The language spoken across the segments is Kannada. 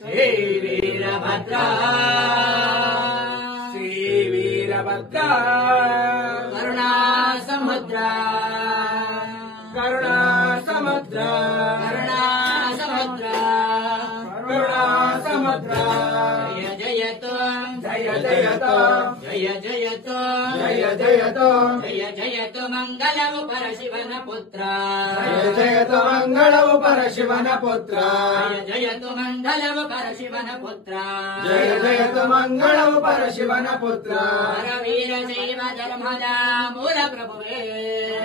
ಶ್ರೀ ವೀರಭದ್ರ ಶ್ರೀ ವೀರಭದ್ರ ಕರುಣಾ ಸಮುದ್ರ ಕರುಣಾ ಸಮುದ್ರ ಕರುಣಾ ಸಮುದ್ರ ಕರುಣಾ ಸಮುದ್ರ ಜಯ ಜಯತೋ ಜಯ ಜಯತೋ ಜಯ ಜಯತೋ ಜಯ ಜಯತೋ ಜಯ ಜಯತೋ ಮಂಗಲವು ಪರಶಿವನ ಪುತ್ರ ಜಯ ಜಯತೋ ಮಂಗಳವು ಪರಶಿವನ ಪುತ್ರ ಜಯ ಜಯತೋ ಮಂಗಲವು ಪರಶಿವನ ಪುತ್ರ ಜಯ ಜಯತೋ ಮಂಗಳವು ಪರಶಿವನ ಪುತ್ರ ವರವೀರ ಶೈವ ಧರ್ಮದ ಮೂಲ ಪ್ರಭುವೇ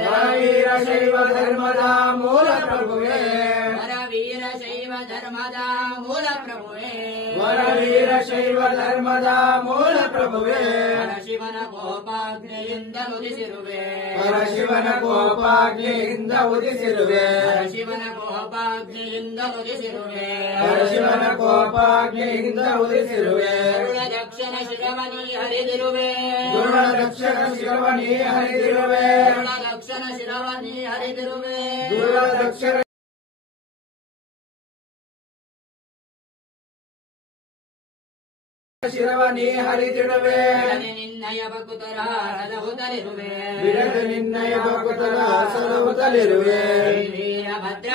ವರವೀರ ಶೈವ ಧರ್ಮದ ಮೂಲ ಪ್ರಭುವೇ ವರವೀರ ಶೈವ ಧರ್ಮದ ಮೂಲ ಪ್ರಭುವೇ ವರವೀರ ಶೈವ ಧರ್ಮದ ಮೂಲ ಪ್ರಭುವೇ ಪರಶಿವನ ಕೋಪಾಗ್ನಿಯಿಂದ ಉದಿಸಿರುವೆ ಪರಶಿವನ ಕೋಪಾಗ್ನಿಯಿಂದ ಉದಿಸಿರುವೆ ಪರಶಿವನ ಕೋಪಾಗ್ನಿಯಿಂದ ಉದಿಸಿರುವೆ ಪರಶಿವನ ಕೋಪಾಗ್ನಿಯಿಂದ ಉದಿಸಿರುವೆ ದುರ್ದಕ್ಷಿಣ ಶಿರವನಿ ಹರಿದಿರುವೆ ದುರ್ದಕ್ಷಿಣ ಶಿರವನಿ ಹರಿದಿರುವೆ ದುರ್ದಕ್ಷಿಣ ಶಿರವನಿ ಹರಿದಿರುವೆ ದುರ್ದಕ್ಷಿಣ ಶಿರವನಿ ಹರಿದಿಡುವೆ ನಿನ್ನಯ ಭಕ್ತರ ಸಲಹುತ್ತಲಿರುವೆ ಬಿಡದು ನಿನ್ನಯ ಭಕ್ತರ ಸಲಹುತ್ತಲಿರುವೆ ವೀರಭದ್ರ